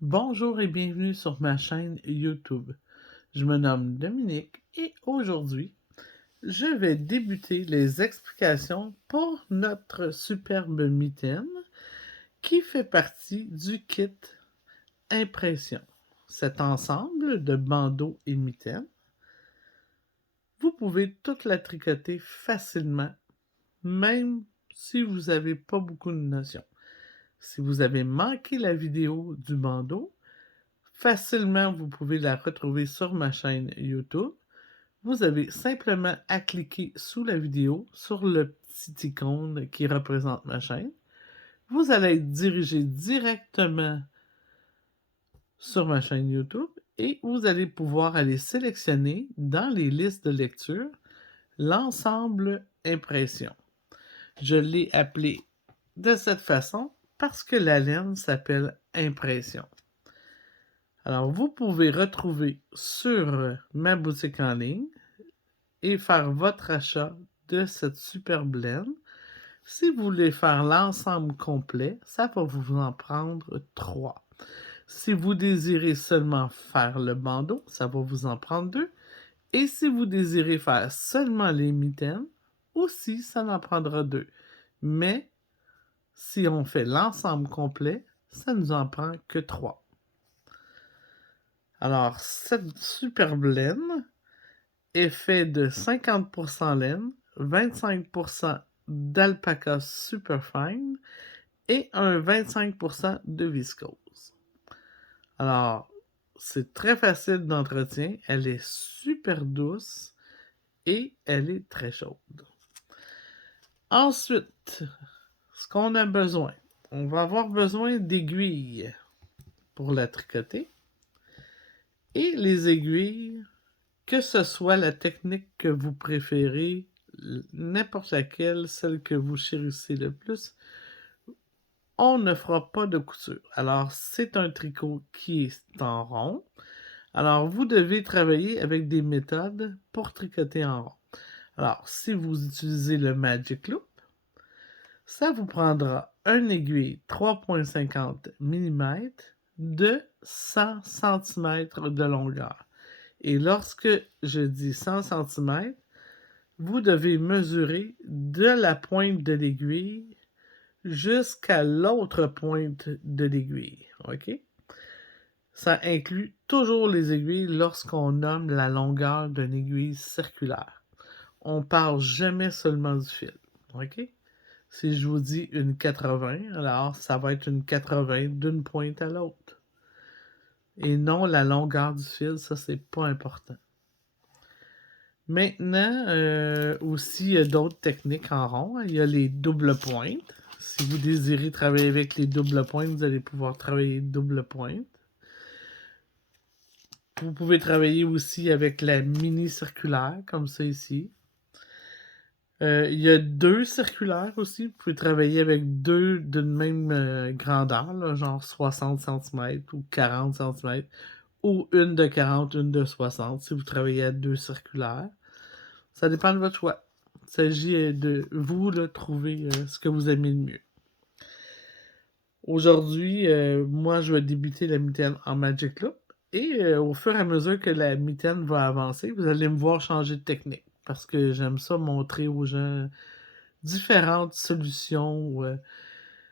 Bonjour et bienvenue sur ma chaîne YouTube. Je me nomme Dominique et aujourd'hui, je vais débuter les explications pour notre superbe mitaine qui fait partie du kit Impression. Cet ensemble de bandeaux et mitaines, vous pouvez toute la tricoter facilement, même si vous n'avez pas beaucoup de notions. Si vous avez manqué la vidéo du bandeau, facilement, vous pouvez la retrouver sur ma chaîne YouTube. Vous avez simplement à cliquer sous la vidéo sur le petit icône qui représente ma chaîne. Vous allez être dirigé directement sur ma chaîne YouTube et vous allez pouvoir aller sélectionner dans les listes de lecture l'ensemble impression. Je l'ai appelé de cette façon parce que la laine s'appelle impression. Alors, vous pouvez retrouver sur ma boutique en ligne et faire votre achat de cette superbe laine. Si vous voulez faire l'ensemble complet, ça va vous en prendre 3. Si vous désirez seulement faire le bandeau, ça va vous en prendre 2. Et si vous désirez faire seulement les mitaines, aussi, ça en prendra 2. Mais si on fait l'ensemble complet, ça ne nous en prend que 3. Alors, cette superbe laine est faite de 50% laine, 25% d'alpaca superfine et un 25% de viscose. Alors, c'est très facile d'entretien, elle est super douce et elle est très chaude. Ensuite, ce qu'on a besoin, on va avoir besoin d'aiguilles pour la tricoter. Et les aiguilles, que ce soit la technique que vous préférez, n'importe laquelle, celle que vous chérissez le plus, on ne fera pas de couture. Alors, c'est un tricot qui est en rond. Alors, vous devez travailler avec des méthodes pour tricoter en rond. Alors, si vous utilisez le Magic Loop, ça vous prendra une aiguille 3,50 mm de 100 cm de longueur. Et lorsque je dis 100 cm, vous devez mesurer de la pointe de l'aiguille jusqu'à l'autre pointe de l'aiguille. OK? Ça inclut toujours les aiguilles lorsqu'on nomme la longueur d'une aiguille circulaire. On ne parle jamais seulement du fil. OK? Si je vous dis une 80, alors ça va être une 80 d'une pointe à l'autre. Et non la longueur du fil, ça c'est pas important. Maintenant, aussi, il y a d'autres techniques en rond. Il y a les doubles pointes. Si vous désirez travailler avec les doubles pointes, vous allez pouvoir travailler double pointe. Vous pouvez travailler aussi avec la mini circulaire, comme ça ici. Il y a 2 circulaires aussi. Vous pouvez travailler avec 2 d'une même grandeur, là, genre 60 cm ou 40 cm, ou une de 40, une de 60, si vous travaillez à 2 circulaires. Ça dépend de votre choix. Il s'agit de vous là, trouver ce que vous aimez le mieux. Aujourd'hui, moi, je vais débuter la mitaine en Magic Loop. Et au fur et à mesure que la mitaine va avancer, vous allez me voir changer de technique. Parce que j'aime ça montrer aux gens différentes solutions ou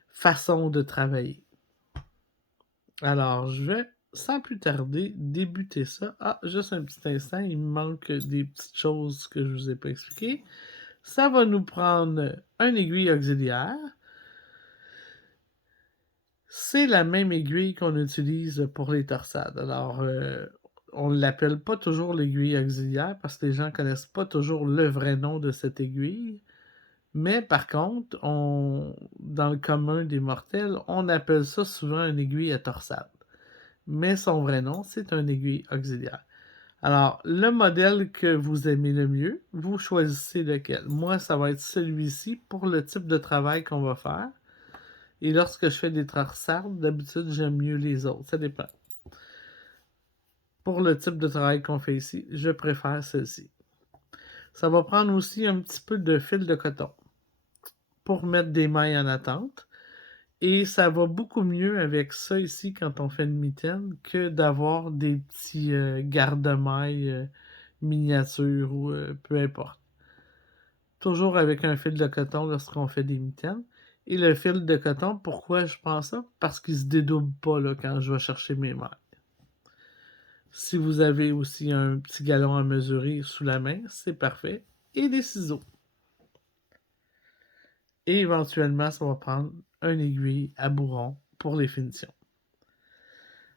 façons de travailler. Alors, je vais, sans plus tarder, débuter ça. Ah, juste un petit instant, il me manque des petites choses que je ne vous ai pas expliquées. Ça va nous prendre une aiguille auxiliaire. C'est la même aiguille qu'on utilise pour les torsades. Alors, on ne l'appelle pas toujours l'aiguille auxiliaire parce que les gens ne connaissent pas toujours le vrai nom de cette aiguille. Mais par contre, dans le commun des mortels, on appelle ça souvent une aiguille à torsade. Mais son vrai nom, c'est une aiguille auxiliaire. Alors, le modèle que vous aimez le mieux, vous choisissez lequel. Moi, ça va être celui-ci pour le type de travail qu'on va faire. Et lorsque je fais des torsades, d'habitude, j'aime mieux les autres. Ça dépend. Pour le type de travail qu'on fait ici, je préfère celle-ci. Ça va prendre aussi un petit peu de fil de coton pour mettre des mailles en attente. Et ça va beaucoup mieux avec ça ici quand on fait une mitaine que d'avoir des petits garde-mailles miniatures ou peu importe. Toujours avec un fil de coton lorsqu'on fait des mitaines. Et le fil de coton, pourquoi je prends ça? Parce qu'il se dédouble pas là, quand je vais chercher mes mailles. Si vous avez aussi un petit galon à mesurer sous la main, c'est parfait. Et des ciseaux. Et éventuellement, ça va prendre un aiguille à bourron pour les finitions.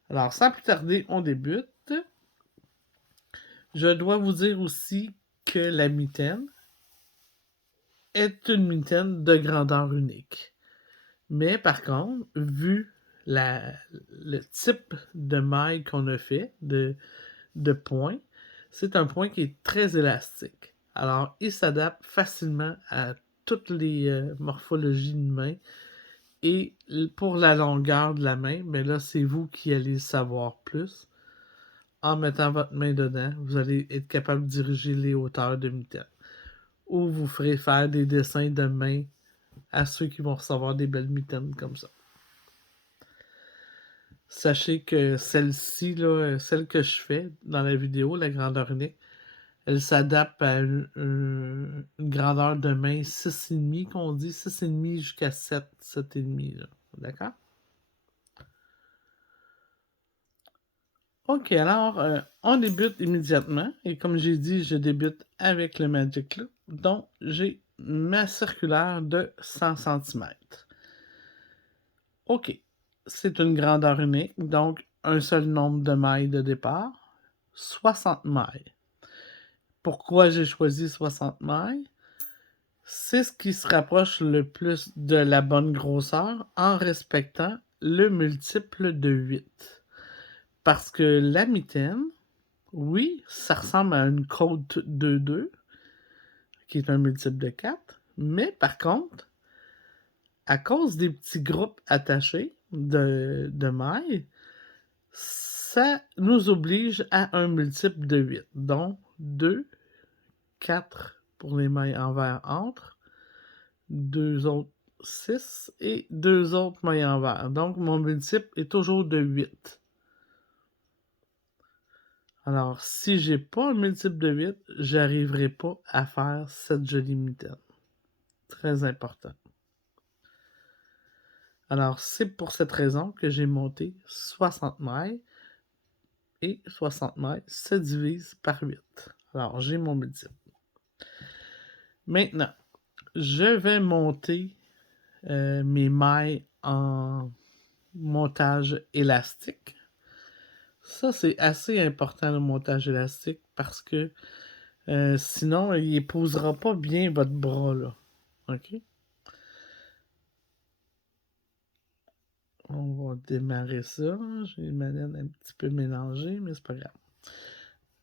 Alors, sans plus tarder, on débute. Je dois vous dire aussi que la mitaine est une mitaine de grandeur unique. Mais par contre, vu le type de maille qu'on a fait, de point, c'est un point qui est très élastique. Alors, il s'adapte facilement à toutes les morphologies de main. Et pour la longueur de la main, mais là, c'est vous qui allez le savoir plus. En mettant votre main dedans, vous allez être capable de diriger les hauteurs de mitaine. Ou vous ferez faire des dessins de main à ceux qui vont recevoir des belles mitaines comme ça. Sachez que celle-ci, là, celle que je fais dans la vidéo, la grandeur unique, elle s'adapte à une grandeur de main 6,5 qu'on dit, 6,5 jusqu'à 7, 7,5. D'accord? Ok, alors on débute immédiatement. Et comme j'ai dit, je débute avec le Magic Loop. Donc, j'ai ma circulaire de 100 cm. Ok, c'est une grandeur unique, donc un seul nombre de mailles de départ, 60 mailles. Pourquoi j'ai choisi 60 mailles? C'est ce qui se rapproche le plus de la bonne grosseur en respectant le multiple de 8. Parce que la mitaine, oui, ça ressemble à une côte 2-2, qui est un multiple de 4, mais par contre, à cause des petits groupes attachés de mailles, ça nous oblige à un multiple de 8. Donc, 2, 4 pour les mailles envers entre, 2 autres 6 et 2 autres mailles envers. Donc, mon multiple est toujours de 8. Alors, si j'ai pas un multiple de 8, j'arriverai pas à faire cette jolie mitaine. Très important. Alors, c'est pour cette raison que j'ai monté 60 mailles et 60 mailles se divise par 8. Alors, j'ai mon multiple. Maintenant, je vais monter mes mailles en montage élastique. Ça, c'est assez important, le montage élastique, parce que sinon, il n'épousera pas bien votre bras, là. OK? On va démarrer ça. J'ai ma laine un petit peu mélangée, mais c'est pas grave.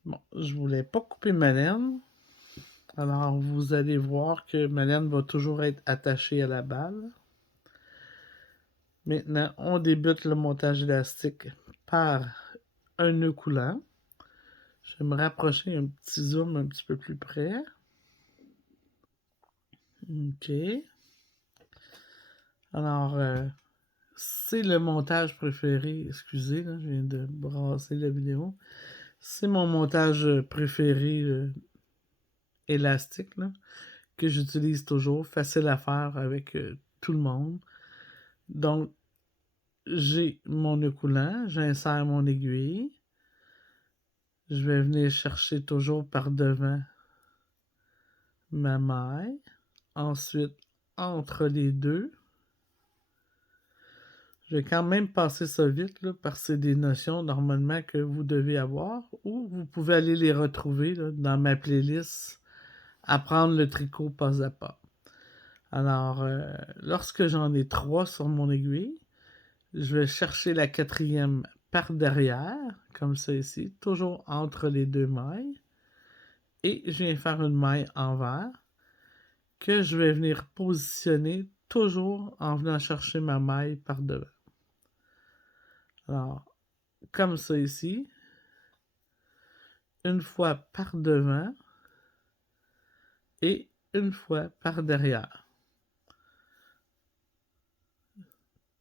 Bon, je voulais pas couper ma laine. Alors, vous allez voir que ma laine va toujours être attachée à la balle. Maintenant, on débute le montage élastique par un nœud coulant. Je vais me rapprocher un petit zoom un petit peu plus près. OK. Alors, c'est le montage préféré. Excusez, là, je viens de brasser la vidéo. C'est mon montage préféré élastique, là, que j'utilise toujours. Facile à faire avec tout le monde. Donc, j'ai mon nœud coulant, j'insère mon aiguille. Je vais venir chercher toujours par devant ma maille. Ensuite, entre les deux. Je vais quand même passer ça vite, là, parce que c'est des notions normalement que vous devez avoir, ou vous pouvez aller les retrouver là, dans ma playlist Apprendre le tricot pas à pas. Alors, lorsque j'en ai 3 sur mon aiguille, je vais chercher la quatrième par derrière, comme ça ici, toujours entre les deux mailles. Et je viens faire une maille envers que je vais venir positionner toujours en venant chercher ma maille par devant. Alors, comme ça ici, une fois par devant et une fois par derrière.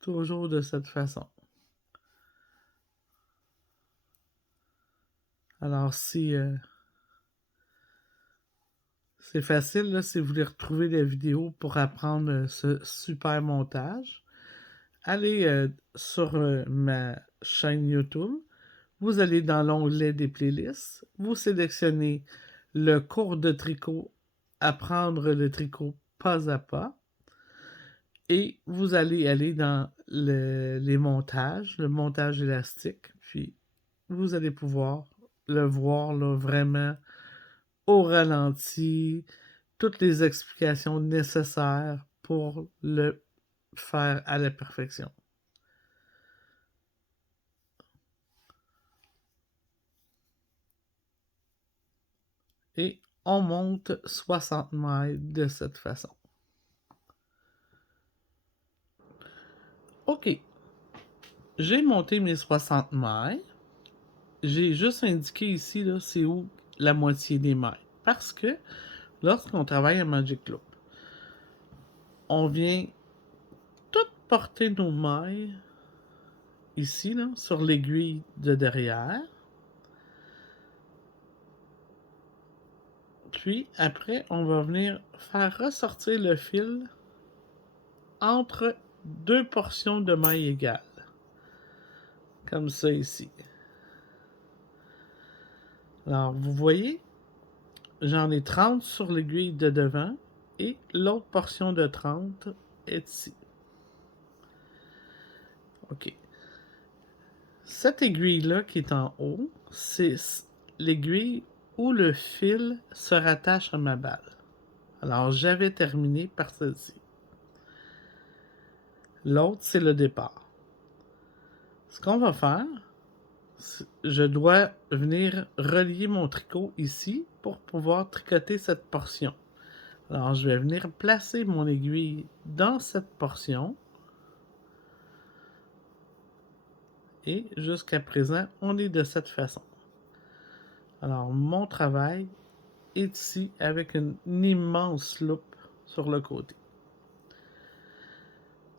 toujours de cette façon. Alors, si c'est facile, là, si vous voulez retrouver la vidéo pour apprendre ce super montage, allez sur ma chaîne YouTube. Vous allez dans l'onglet des playlists. Vous sélectionnez le cours de tricot Apprendre le tricot pas à pas. Et vous allez aller dans les montages, le montage élastique. Puis vous allez pouvoir le voir là, vraiment au ralenti, toutes les explications nécessaires pour le faire à la perfection. Et on monte 60 mailles de cette façon. OK. J'ai monté mes 60 mailles. J'ai juste indiqué ici, là, c'est où la moitié des mailles. Parce que lorsqu'on travaille en Magic Loop, on vient tout porter nos mailles ici, là, sur l'aiguille de derrière. Puis après, on va venir faire ressortir le fil entre deux portions de mailles égales. Comme ça ici. Alors, vous voyez, j'en ai 30 sur l'aiguille de devant et l'autre portion de 30 est ici. OK. Cette aiguille-là qui est en haut, c'est l'aiguille où le fil se rattache à ma balle. Alors, j'avais terminé par celle-ci. L'autre, c'est le départ. Ce qu'on va faire, je dois venir relier mon tricot ici pour pouvoir tricoter cette portion. Alors, je vais venir placer mon aiguille dans cette portion. Et jusqu'à présent, on est de cette façon. Alors, mon travail est ici avec une immense loupe sur le côté.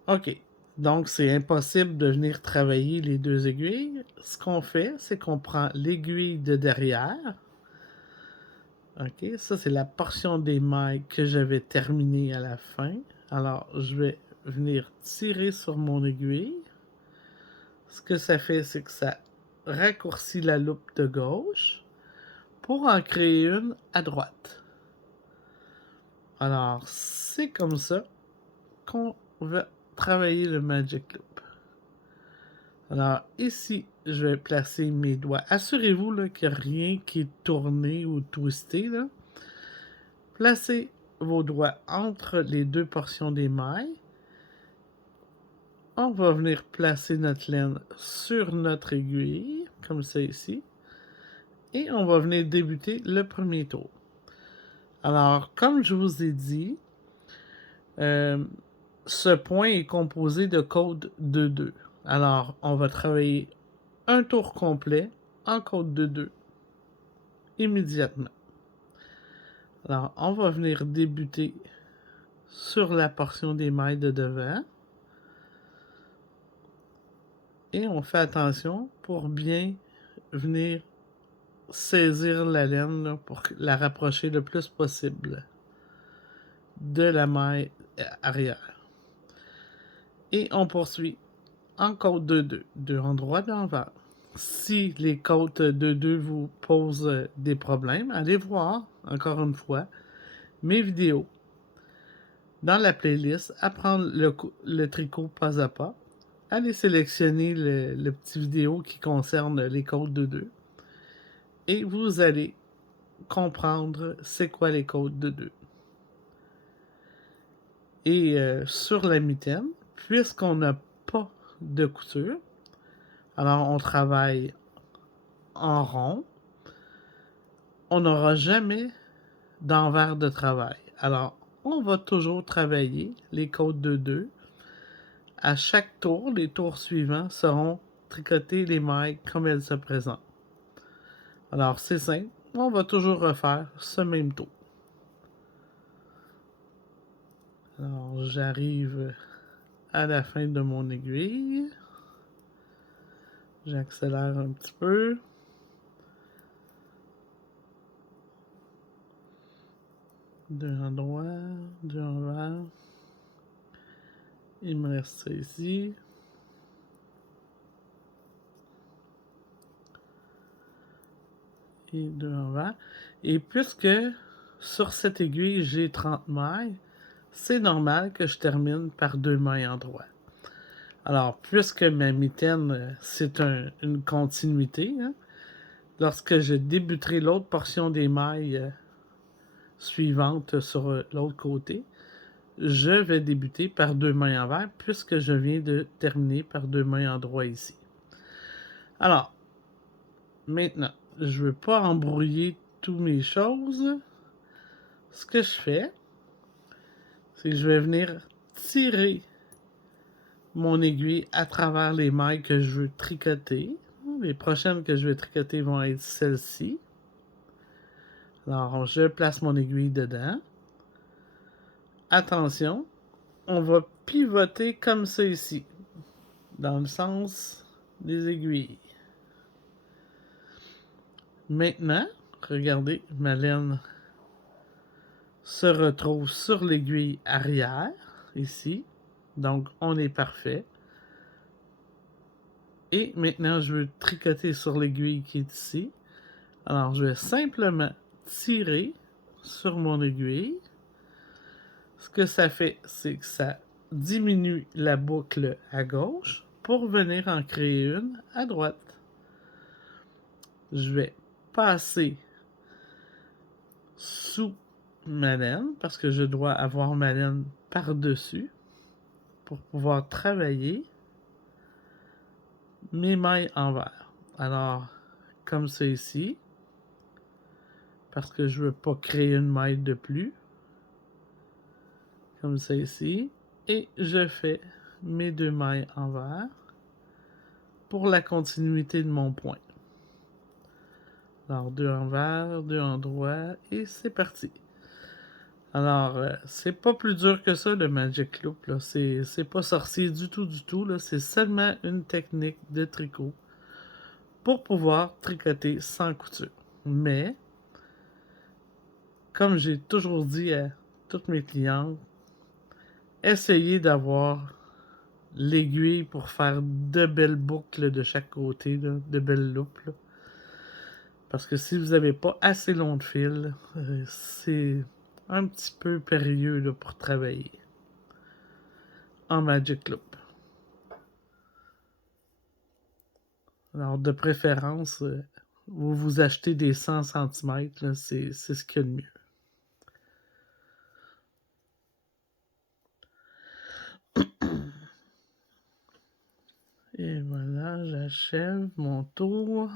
OK. Donc, c'est impossible de venir travailler les deux aiguilles. Ce qu'on fait, c'est qu'on prend l'aiguille de derrière. OK. Ça, c'est la portion des mailles que j'avais terminée à la fin. Alors, je vais venir tirer sur mon aiguille. Ce que ça fait, c'est que ça raccourcit la loupe de gauche pour en créer une à droite. Alors, c'est comme ça qu'on va travailler le Magic Loop. Alors, ici, je vais placer mes doigts. Assurez-vous qu'il n'y a rien qui est tourné ou twisté, là. Placez vos doigts entre les deux portions des mailles. On va venir placer notre laine sur notre aiguille, comme ça ici. Et on va venir débuter le premier tour. Alors, comme je vous ai dit, ce point est composé de code 2-2. Alors, on va travailler un tour complet en code 2-2 immédiatement. Alors, on va venir débuter sur la portion des mailles de devant. Et on fait attention pour bien venir saisir la laine là, pour la rapprocher le plus possible de la maille arrière. Et on poursuit en côte 2-2, 2 en droit, 2 en l'envers. Si les côtes 2-2 vous posent des problèmes, allez voir, encore une fois, mes vidéos dans la playlist Apprendre le tricot pas à pas. Allez sélectionner le petit vidéo qui concerne les côtes 2-2 et vous allez comprendre c'est quoi les côtes 2-2. Et sur la mitaine, puisqu'on n'a pas de couture, alors on travaille en rond, on n'aura jamais d'envers de travail. Alors, on va toujours travailler les côtes 2-2. À chaque tour, les tours suivants seront tricoter les mailles comme elles se présentent. Alors, c'est simple, on va toujours refaire ce même tour. Alors, j'arrive à la fin de mon aiguille. J'accélère un petit peu. Deux endroits, deux envers. Il me reste ça ici. Et deux envers. Et puisque sur cette aiguille, j'ai 30 mailles, c'est normal que je termine par 2 mailles en droit. Alors, puisque ma mitaine, c'est une continuité, hein, lorsque je débuterai l'autre portion des mailles suivantes sur l'autre côté, je vais débuter par 2 mailles envers, puisque je viens de terminer par 2 mailles en droit ici. Alors, maintenant, je ne veux pas embrouiller toutes mes choses. Ce que je fais, c'est que je vais venir tirer mon aiguille à travers les mailles que je veux tricoter. Les prochaines que je vais tricoter vont être celles-ci. Alors, je place mon aiguille dedans. Attention, on va pivoter comme ça ici, dans le sens des aiguilles. Maintenant, regardez, ma laine se retrouve sur l'aiguille arrière, ici. Donc, on est parfait. Et maintenant, je veux tricoter sur l'aiguille qui est ici. Alors, je vais simplement tirer sur mon aiguille. Ce que ça fait, c'est que ça diminue la boucle à gauche pour venir en créer une à droite. Je vais passer sous ma laine parce que je dois avoir ma laine par-dessus pour pouvoir travailler mes mailles envers. Alors, comme ça ici, parce que je ne veux pas créer une maille de plus, comme ça ici, et je fais mes 2 mailles envers pour la continuité de mon point. Alors, 2 envers, 2 en droit, et c'est parti. Alors, c'est pas plus dur que ça, le Magic Loop, là. C'est pas sorcier du tout, là. C'est seulement une technique de tricot pour pouvoir tricoter sans couture. Mais, comme j'ai toujours dit à toutes mes clientes, essayez d'avoir l'aiguille pour faire de belles boucles de chaque côté, là, de belles loupes, là. Parce que si vous n'avez pas assez long de fil, c'est un petit peu périlleux là, pour travailler en Magic Loop. Alors, de préférence, vous achetez des 100 cm, c'est ce qu'il y a de mieux. Et voilà, j'achève mon tour.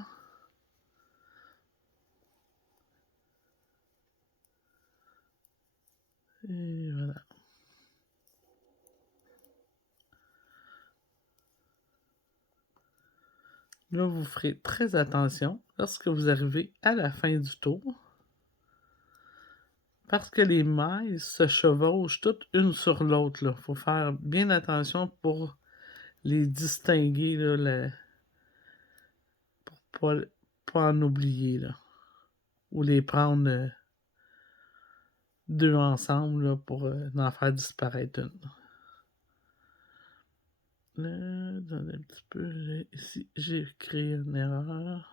Et voilà. Là, vous ferez très attention lorsque vous arrivez à la fin du tour, parce que les mailles se chevauchent toutes une sur l'autre. Il faut faire bien attention pour les distinguer, là, pour pas en oublier, là. Ou les prendre deux ensemble là, pour en faire disparaître une. Là, attendez un petit peu. Ici, j'ai créé une erreur.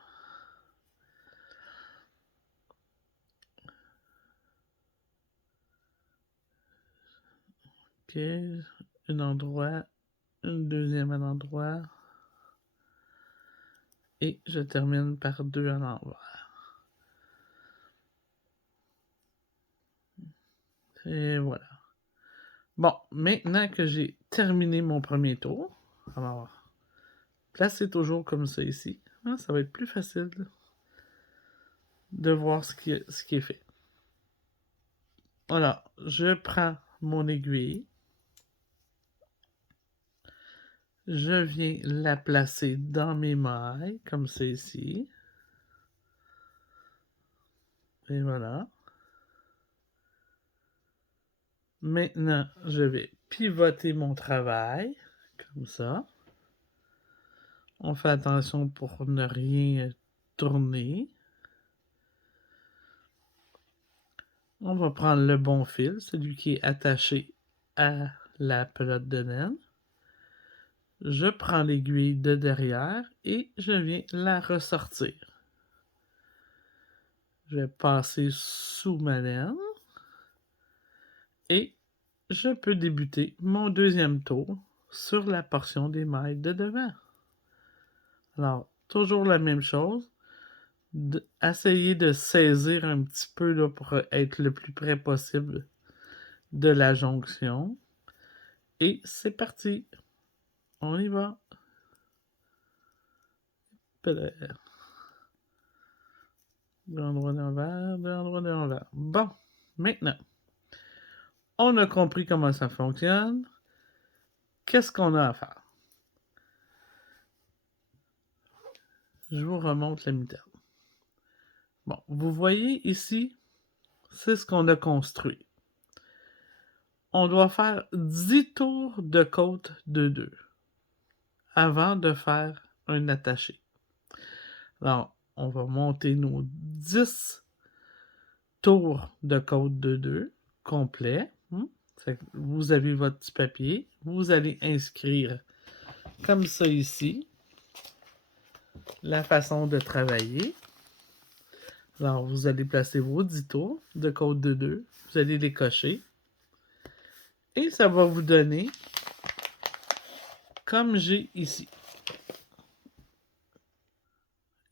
Ok, un endroit, une deuxième à l'endroit. Et je termine par 2 à l'envers. Et voilà. Bon, maintenant que j'ai terminé mon premier tour, alors, placez toujours comme ça ici. Hein, ça va être plus facile de voir ce qui est fait. Voilà, je prends mon aiguille. Je viens la placer dans mes mailles, comme c'est ici. Et voilà. Maintenant, je vais pivoter mon travail, comme ça. On fait attention pour ne rien tourner. On va prendre le bon fil, celui qui est attaché à la pelote de laine. Je prends l'aiguille de derrière et je viens la ressortir. Je vais passer sous ma laine et je peux débuter mon deuxième tour sur la portion des mailles de devant. Alors, toujours la même chose. Essayer de saisir un petit peu là, pour être le plus près possible de la jonction. Et c'est parti. On y va. De l'endroit d'envers, de l'endroit d'envers. Bon, maintenant, on a compris comment ça fonctionne. Qu'est-ce qu'on a à faire? Je vous remonte la mitaine. Bon, vous voyez ici, c'est ce qu'on a construit. On doit faire 10 tours de côte de 2 avant de faire un attaché. Alors, on va monter nos 10 tours de côte de 2 complets. Vous avez votre petit papier. Vous allez inscrire comme ça ici la façon de travailler. Alors, vous allez placer vos 10 tours de côte de 2. Vous allez les cocher. Et ça va vous donner comme j'ai ici.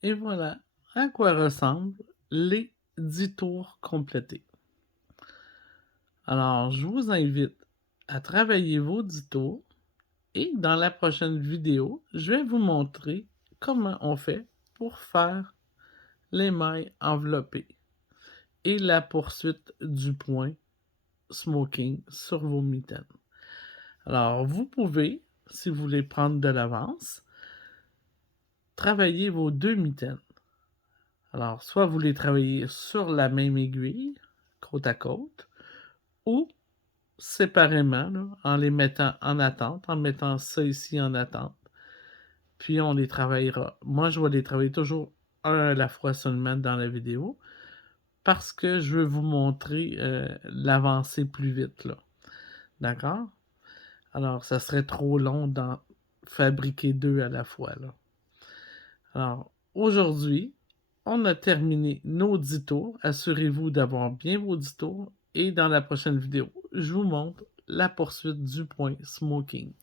Et voilà à quoi ressemblent les 10 tours complétés. Alors, je vous invite à travailler vos 10 tours et dans la prochaine vidéo, je vais vous montrer comment on fait pour faire les mailles enveloppées et la poursuite du point smoking sur vos mitaines. Alors, vous pouvez, si vous voulez prendre de l'avance, travailler vos 2 mitaines. Alors, soit vous les travaillez sur la même aiguille, côte à côte, ou séparément, là, en les mettant en attente, en mettant ça ici en attente. Puis on les travaillera. Moi, je vais les travailler toujours un à la fois seulement dans la vidéo, parce que je veux vous montrer l'avancée plus vite, là. D'accord? Alors, ça serait trop long d'en fabriquer 2 à la fois, là. Alors, aujourd'hui, on a terminé nos 10 tours. Assurez-vous d'avoir bien vos 10 tours. Et dans la prochaine vidéo, je vous montre la poursuite du point smoking.